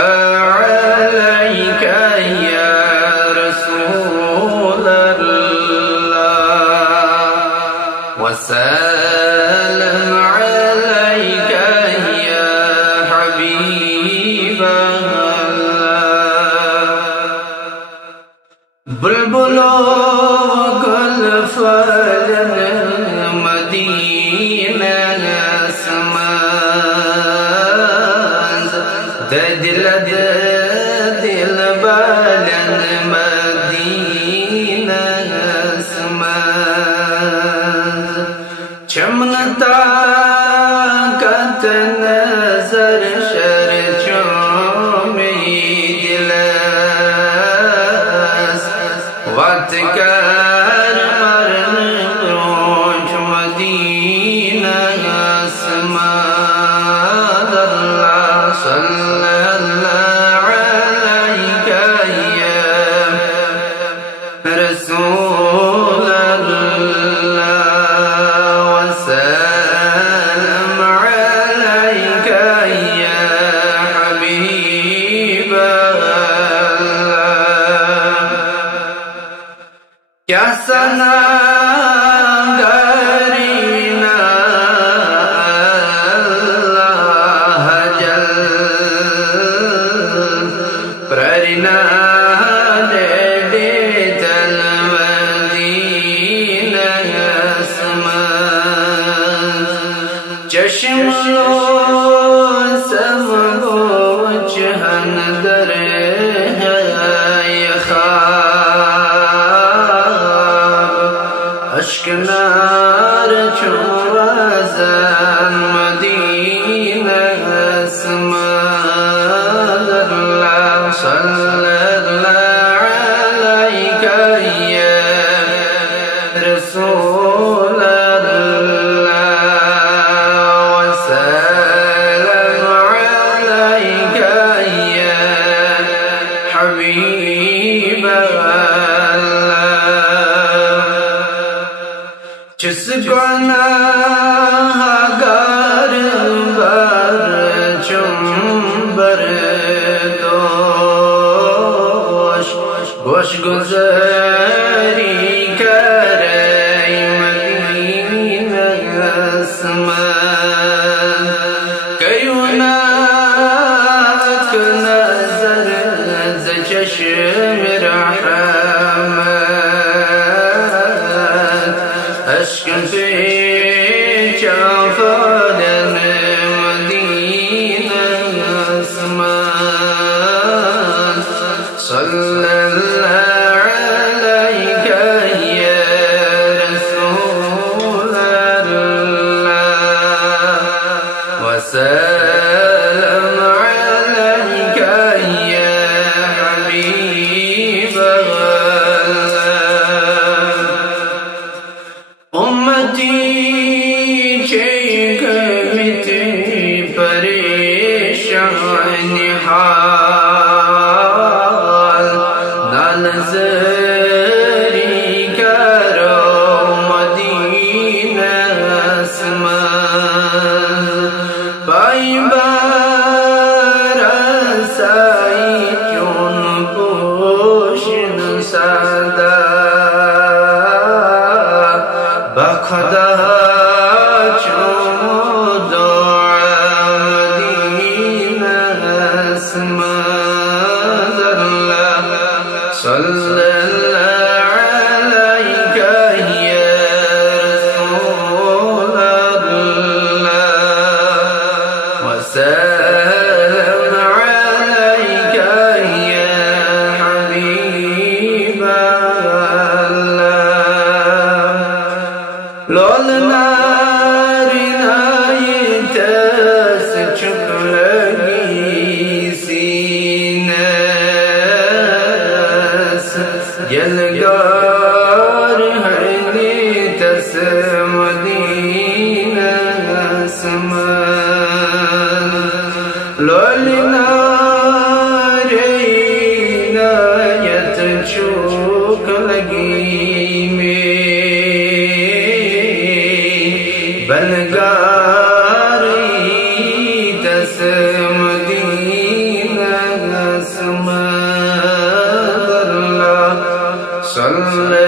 عليك يا رسول الله وسلم عليك يا حبيب الله بلبلوا كل فلن مدينة سماز دل بالن مدينة سماز چمنتا کت نظر شر چومی دلس وقت کر مرن روچ مدینہ سماد اللہ صلی اللہ علیہ یا رسول اللہ وسلم عليك يا حبيب الله क्या सना करीना अल्लाह जल प्ररिना दे बेतल मदीना असमान चश्मो समो चहन दर अश्कनार चुवाज़न मदीना अस्माद अल्लाह सल्लल्लाहु अलैहि या रसूल अल्लाह वसल्लम अलैहि या हबीब जिस गुनाहगार बर चुंबर दोष गोश गुज़री करे मदीना अस्मान कयुनाक नजर ज चश्म रहमत अश्क से चाफदन मदीना अस्मान सल्लल्लाहु अलैहि या रसूल अल्लाह वसल्लम अलैक या हबीब अल्लाह उम्मती चेकमित परेशान हाल नालज़री करो मदीना अस्मान पाई बरसाई चुन पोषण सदा बखदा चुमो दुआ मदीना अस्माद अल्लाह सल्लल्लाहु अलैहि या रसूल अल्लाह वसल्लम अलैक या हबीब लोल नारी नाई तस चुप लगी सीनस صل